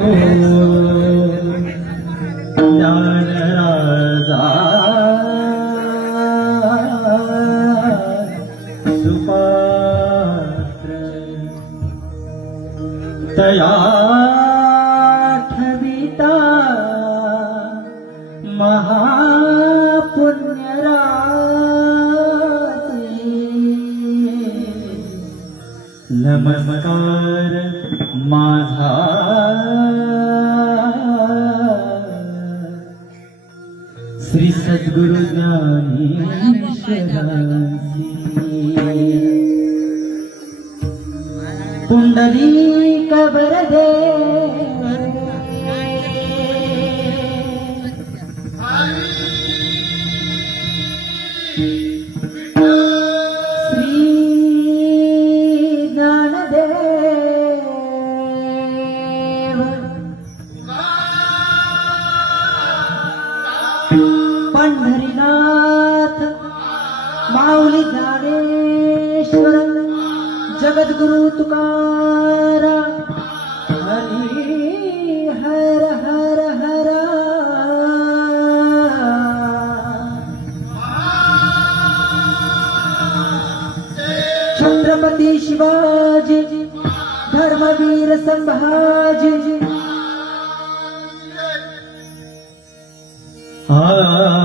तयाठविता महापुण्यराती. नमस्कार माझा സദ്ഗുരു ജ്ഞാനി കുണ്ടലീ കബരദേ Thank you. पंढरीनाथ माऊली ज्ञानेश्वर जगद्गुरु तुकारा हरी हर हर हर. छत्रपती शिवाजी धर्मवीर संभाजी. Ah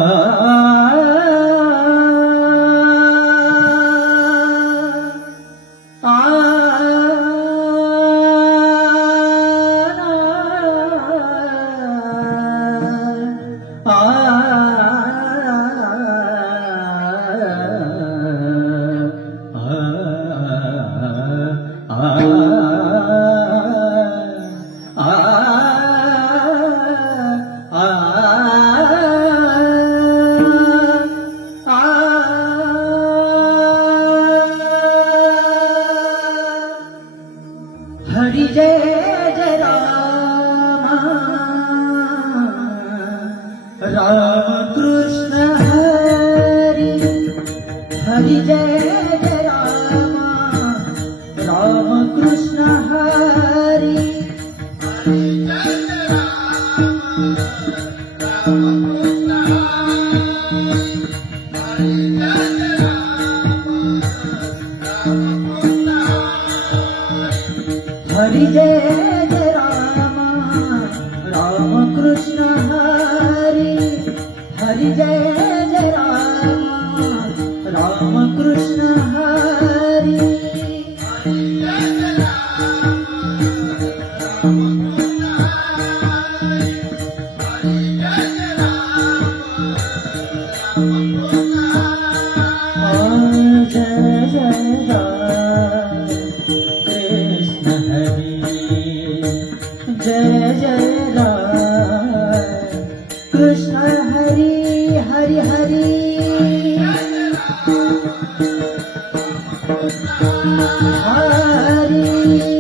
Música जय जय कृष्ण हरी हरी हरी। हरी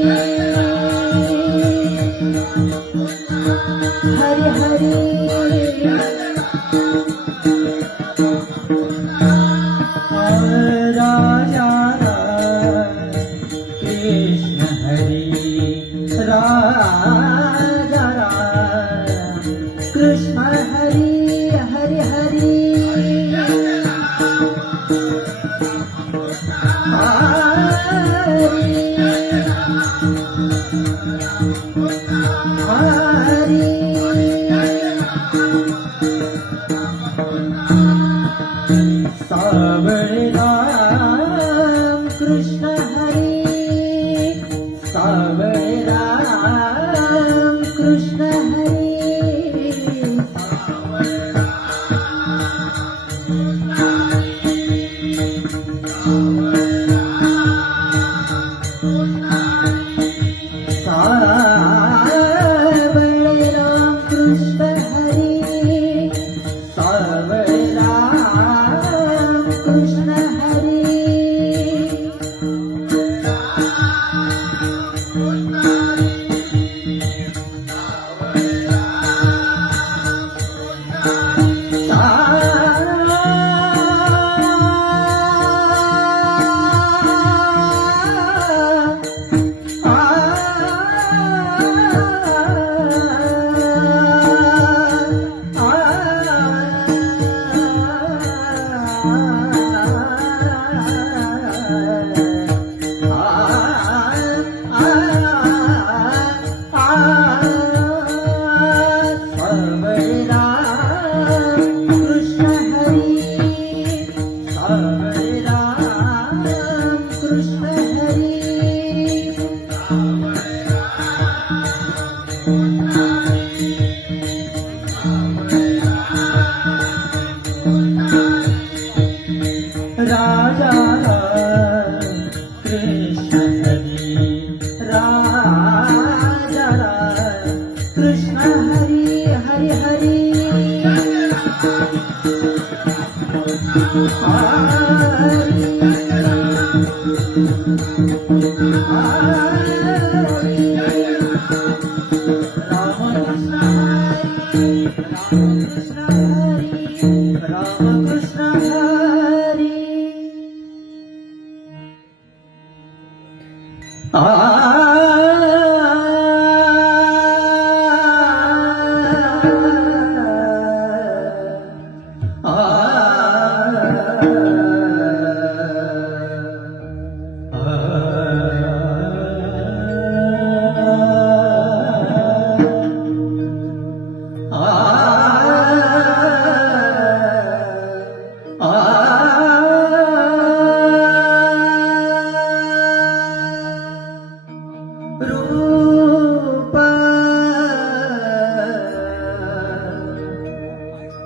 Ah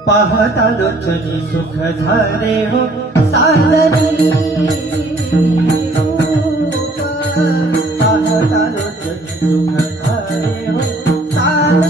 पाहता लोचनी सुख झाले हो. साजनी पाहता लोचनी सुख झाले हो.